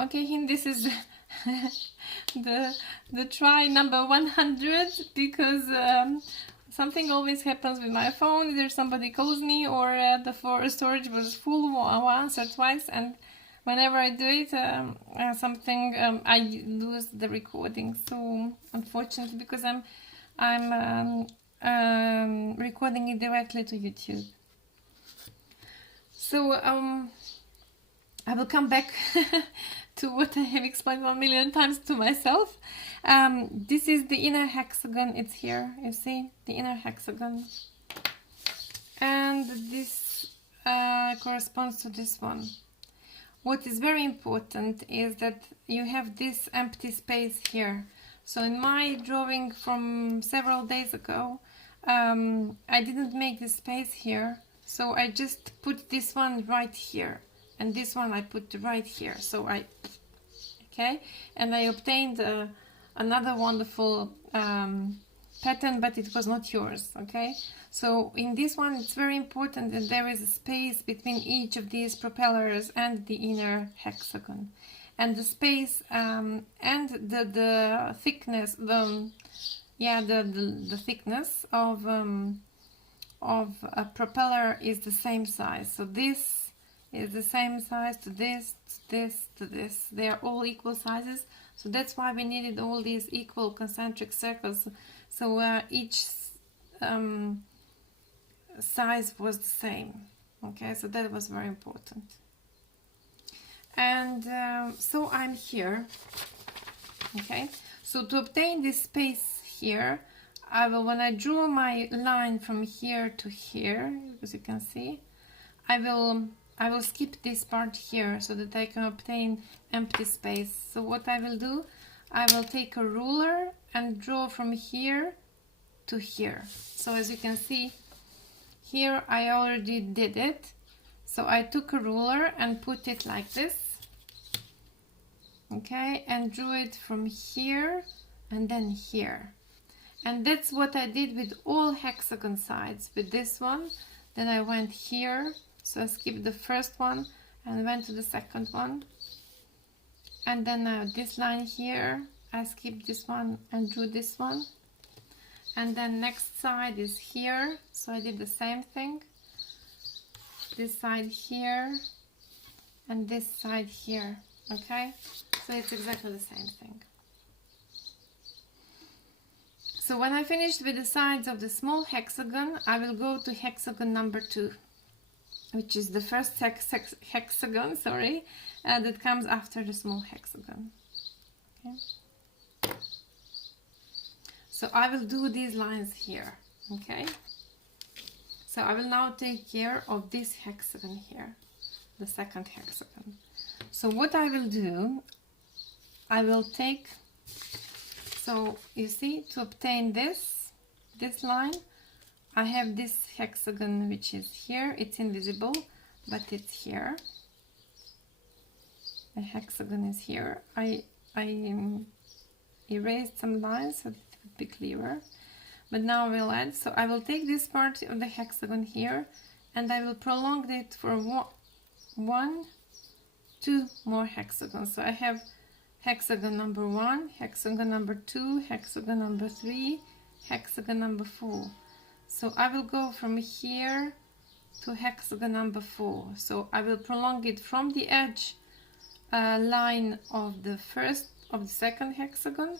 Okay, and this is the try number 100 because something always happens with my phone. Either somebody calls me or the storage was full once or twice, and whenever I do it, I lose the recording. So unfortunately, because I'm recording it directly to YouTube. So I will come back to what I have explained 1,000,000 times to myself. This is the inner hexagon. It's here, you see, the inner hexagon. And this corresponds to this one. What is very important is that you have this empty space here. So in my drawing from several days ago, I didn't make the space here. So I just put this one right here. And this one I put right here. So okay, and I obtained another wonderful pattern, but it was not yours. Okay, so in this one it's very important that there is a space between each of these propellers and the inner hexagon, and the space and the thickness, the thickness of a propeller is the same size. So this is the same size to this, to this, to this. They are all equal sizes. So that's why we needed all these equal concentric circles. So each size was the same. Okay, so that was very important. And so I'm here. Okay, so to obtain this space here, when I draw my line from here to here, as you can see, I will skip this part here so that I can obtain empty space. So what I will do, I will take a ruler and draw from here to here. So as you can see, here I already did it. So I took a ruler and put it like this. Okay, and drew it from here and then here. And that's what I did with all hexagon sides. With this one, then I went here. So I skipped the first one and went to the second one. And then this line here, I skipped this one and drew this one. And then next side is here. So I did the same thing. This side here and this side here. Okay? So it's exactly the same thing. So when I finished with the sides of the small hexagon, I will go to hexagon number 2. Which is the first hexagon, that comes after the small hexagon. Okay. So I will do these lines here. Okay. So I will now take care of this hexagon here, the second hexagon. So what I will do, I will take. So you see, to obtain this line, I have this hexagon which is here. It's invisible, but it's here. The hexagon is here. I erased some lines so that it would be clearer. But now I will add. So I will take this part of the hexagon here and I will prolong it for 2 more hexagons. So I have hexagon number 1, hexagon number 2, hexagon number 3, hexagon number 4. So I will go from here to hexagon number 4. So I will prolong it from the edge line of the second hexagon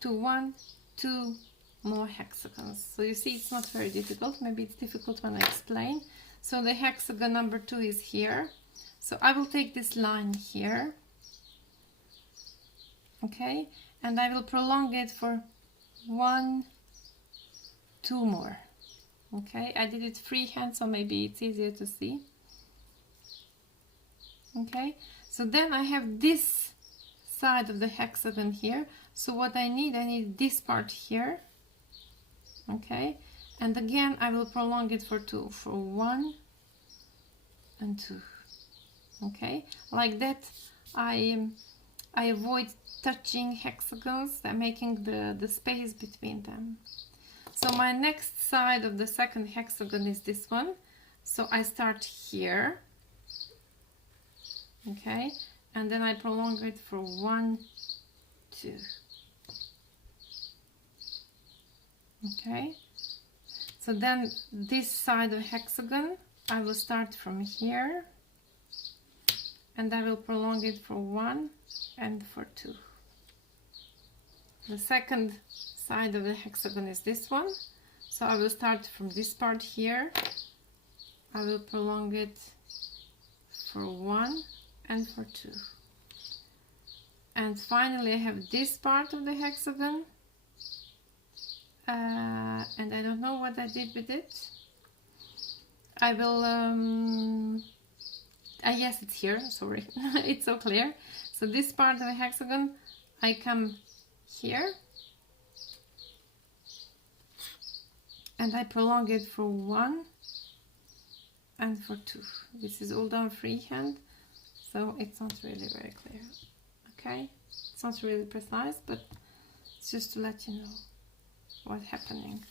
to 1, 2 more hexagons. So you see, it's not very difficult. Maybe it's difficult when I explain. So the hexagon number 2 is here. So I will take this line here. Okay, and I will prolong it for 1, 2 more. Okay, I did it freehand, so maybe it's easier to see. Okay, so then I have this side of the hexagon here. So what I need this part here. Okay, and again I will prolong it for 2, for 1 and 2. Okay, like that I avoid touching hexagons and making the space between them. So my next side of the second hexagon is this one. So I start here. Okay, and then I prolong it for 1, 2. Okay, so then this side of hexagon I will start from here, and I will prolong it for 1 and for 2. The second side of the hexagon is this one, so I will start from this part here. I will prolong it for 1 and for 2. And finally I have this part of the hexagon, and I don't know what I did with it. I will, yes, it's here, sorry, it's so clear. So this part of the hexagon, I come here, and I prolong it for 1 and for 2. This is all done freehand, so it's not really very clear. Okay, it's not really precise, but it's just to let you know what's happening.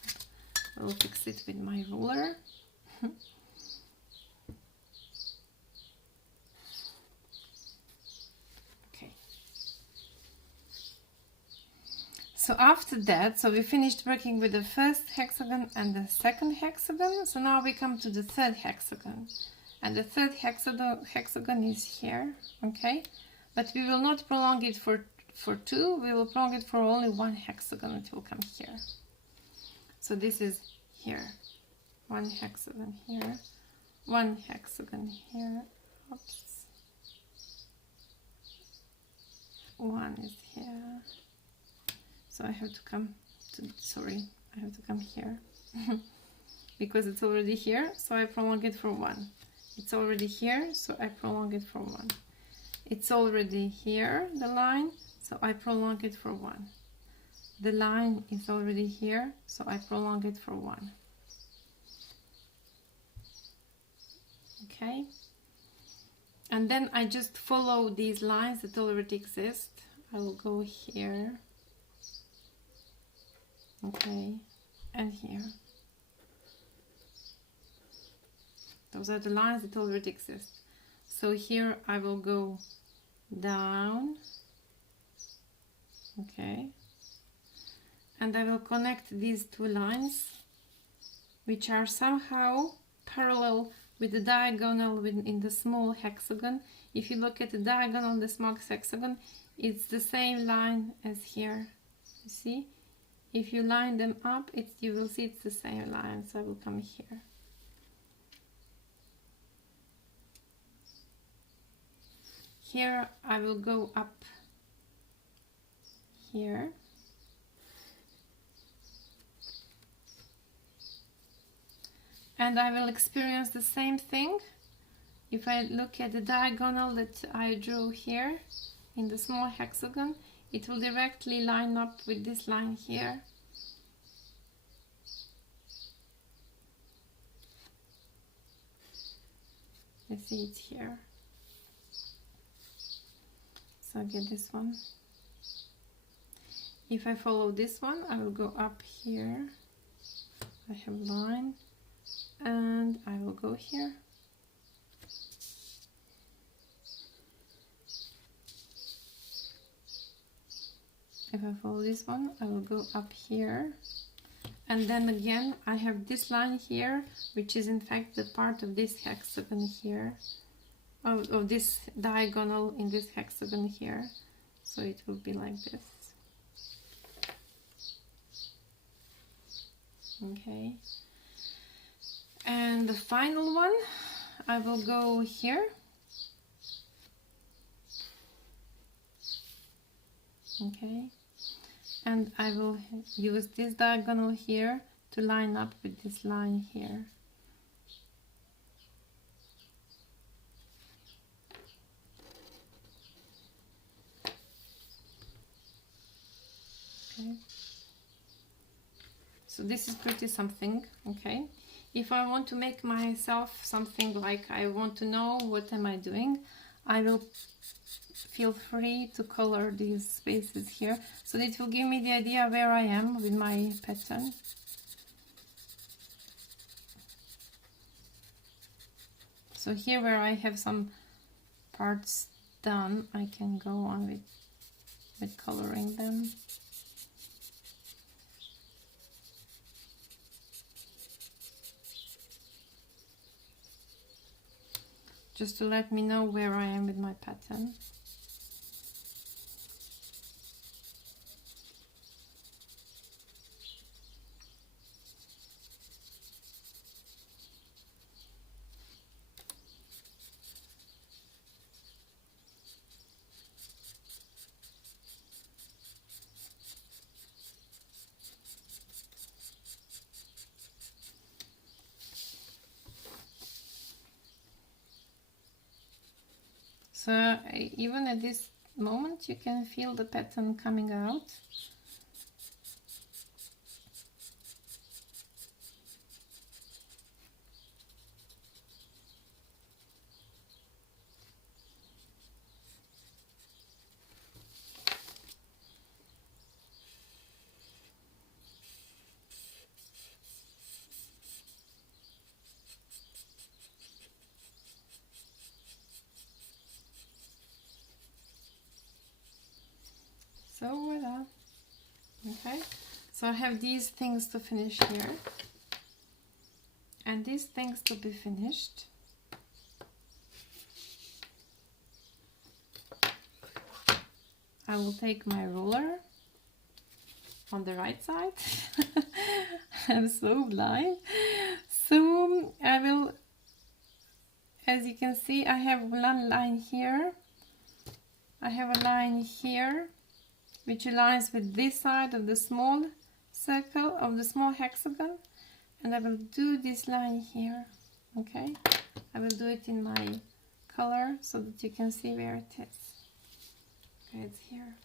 I will fix it with my ruler. Okay. So after that, so we finished working with the first hexagon and the second hexagon. So now we come to the third hexagon, and the third hexagon is here. Okay, but we will not prolong it for 2. We will prolong it for only 1 hexagon. It will come here. So this is here, 1 hexagon here, 1 hexagon here. Oops. 1 is here. So I have to come to, sorry, I have to come here because it's already here, so I prolong it for 1. It's already here, so I prolong it for 1. It's already here, the line, so I prolong it for 1. The line is already here, so I prolong it for 1. Okay, and then I just follow these lines that already exist. I will go here, okay, and here. Those are the lines that already exist. So here I will go down, okay, and I will connect these 2 lines, which are somehow parallel with the diagonal in the small hexagon. If you look at the diagonal in the small hexagon, it's the same line as here. You see? If you line them up, you will see it's the same line. So I will come here. Here I will go up here. And I will experience the same thing. If I look at the diagonal that I drew here in the small hexagon, it will directly line up with this line here. You see it's here. So I get this one. If I follow this one, I will go up here. I have line. And I will go here. If I follow this one, I will go up here. And then again, I have this line here, which is in fact the part of this hexagon here, of this diagonal in this hexagon here. So it will be like this. Okay. And the final one, I will go here. Okay. And I will use this diagonal here to line up with this line here. Okay. So this is pretty something, okay? If I want to make myself something like I want to know what am I doing, I will feel free to color these spaces here, so it will give me the idea where I am with my pattern. So here where I have some parts done, I can go on with coloring them. Just to let me know where I am with my pattern. So even at this moment you can feel the pattern coming out. So voila. Okay, so I have these things to finish here and these things to be finished. I will take my ruler on the right side. I'm so blind. So I will, as you can see, I have one line here. I have a line here which aligns with this side of the small circle of the small hexagon, and I will do this line here. Okay, I will do it in my color so that you can see where it is. Okay, it's here.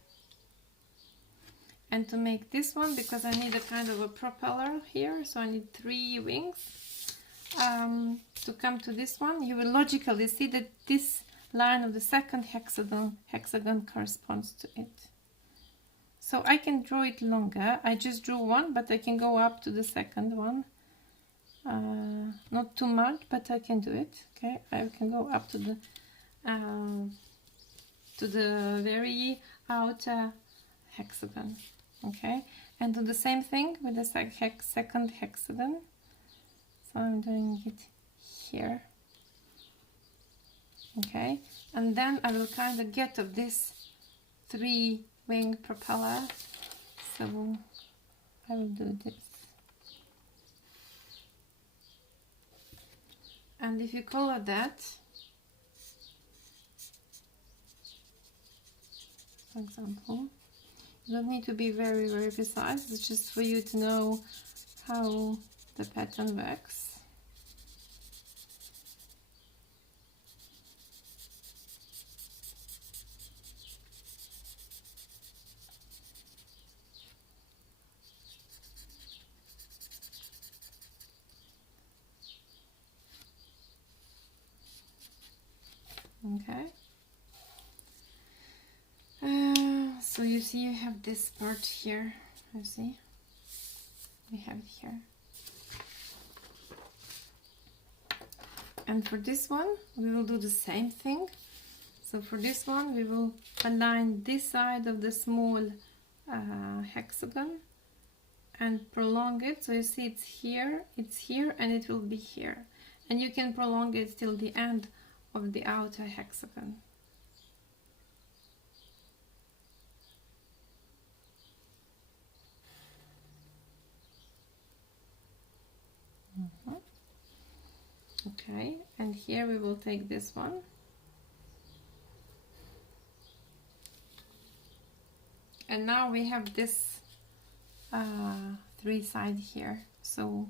And to make this one, because I need a kind of a propeller here, so I need 3 wings to come to this one, you will logically see that this line of the second hexagon corresponds to it. So I can draw it longer. I just drew one, but I can go up to the second one. Not too much, but I can do it. Okay, I can go up to the very outer hexagon. Okay, and do the same thing with the second hexagon. So I'm doing it here. Okay, and then I will kind of get of this 3-wing propeller. So I will do this. And if you color that, for example, you don't need to be very, very precise. It's just for you to know how the pattern works. Okay. So you see you have this part here. You see? We have it here. And for this one, we will do the same thing. So for this one, we will align this side of the small hexagon and prolong it. So you see it's here, and it will be here. And you can prolong it till the end of the outer hexagon. Okay, and here we will take this one. And now we have this 3 side here. So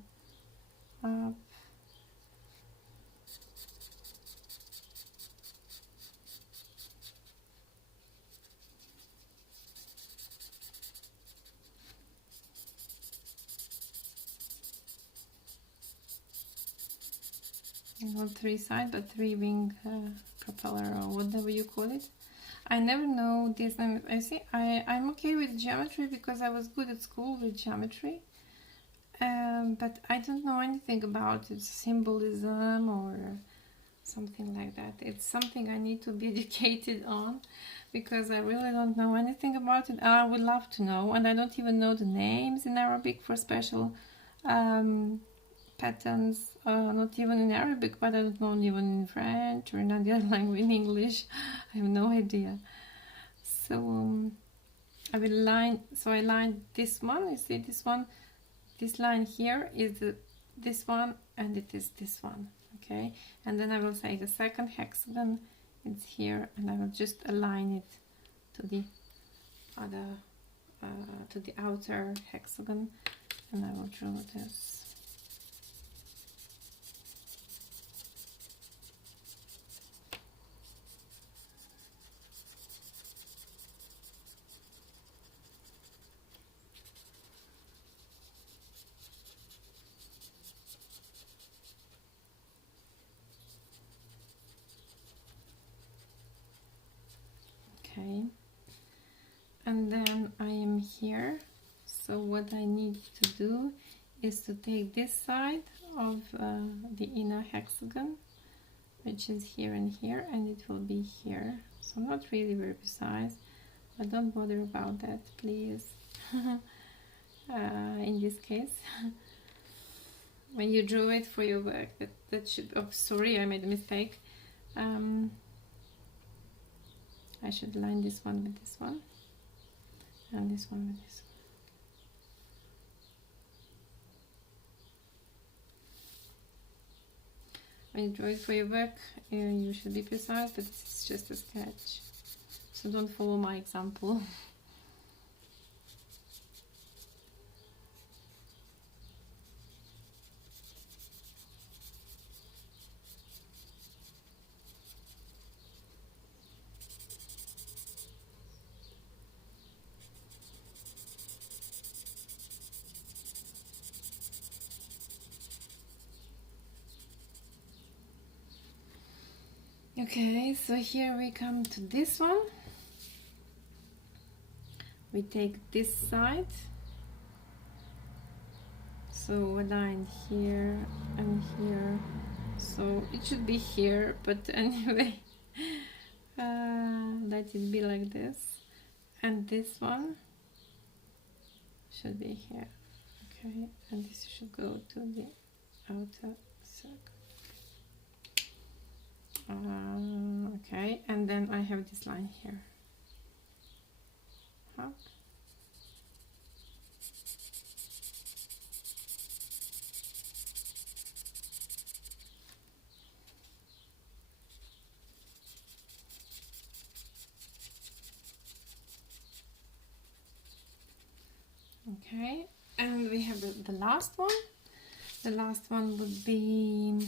not 3 side, but 3-wing propeller, or whatever you call it. I never know this. I see. I'm okay with geometry because I was good at school with geometry, but I don't know anything about its symbolism or something like that. It's something I need to be educated on, because I really don't know anything about it. I would love to know, and I don't even know the names in Arabic for special patterns, not even in Arabic, but I don't know even in French or in any other language, in English. I have no idea. So I will line, so I lined this one, you see this one, this line here is this one, and it is this one, okay? And then I will say the second hexagon is here, and I will just align it to the other, to the outer hexagon, and I will draw this. Okay, and then I am here, so what I need to do is to take this side of the inner hexagon, which is here and here, and it will be here. So not really very precise, but don't bother about that, please. In this case, when you draw it for your work, that should, oh sorry, I made a mistake. I should line this one with this one, and this one with this one. When you draw it for your work, you should be precise, but this is just a sketch, so don't follow my example. Okay, so here we come to this one. We take this side, so a line here and here, so it should be here, but anyway, let it be like this, and this one should be here, okay, and this should go to the outer circle. Okay, and then I have this line here. Up. Okay, and we have the last one. The last one would be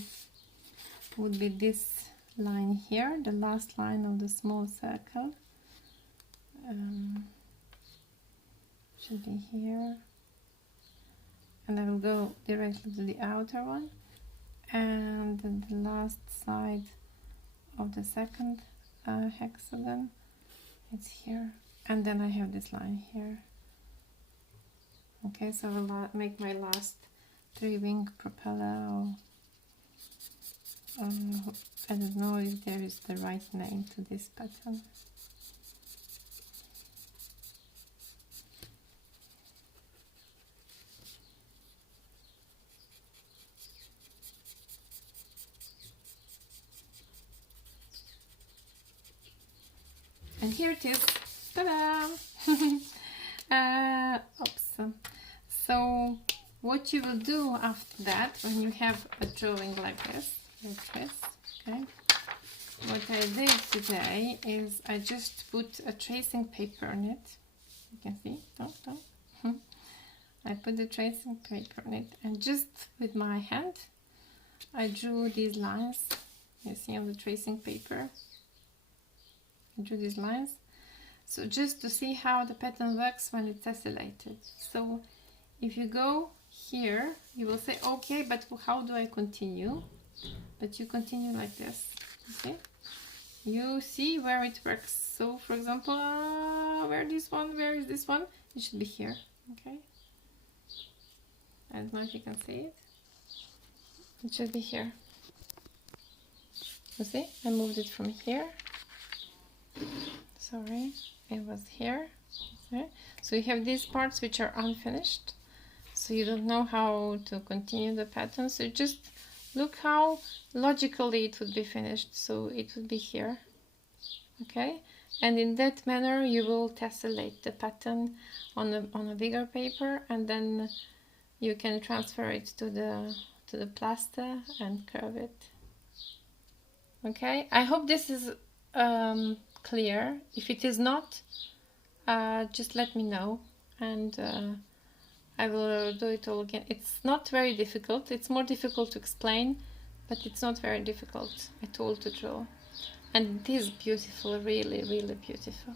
this line here, the last line of the small circle. Should be here, and I will go directly to the outer one, and then the last side of the second hexagon, it's here, and then I have this line here. Okay, so I will make my last 3-wing propeller, or I don't know if there is the right name to this pattern. And here it is. Ta-da! Oops. So what you will do after that, when you have a drawing like this, okay, what I did today is I just put a tracing paper on it. You can see, I put the tracing paper on it, and just with my hand I drew these lines. You see on the tracing paper, I drew these lines, so just to see how the pattern works when it's tessellated. So if you go here, you will say, okay, but how do I continue? But you continue like this, okay? You see where it works. So for example, where is this one? It should be here, okay? I don't know if you can see it. It should be here. You see, I moved it from here. Sorry, it was here. Okay. So you have these parts which are unfinished. So you don't know how to continue the pattern. So just look how logically it would be finished. So it would be here. Okay. And in that manner you will tessellate the pattern on a bigger paper, and then you can transfer it to the plaster and curve it. Okay, I hope this is clear. If it is not, just let me know, and I will do it all again. It's not very difficult. It's more difficult to explain, but it's not very difficult at all to draw. And it is beautiful, really, really beautiful.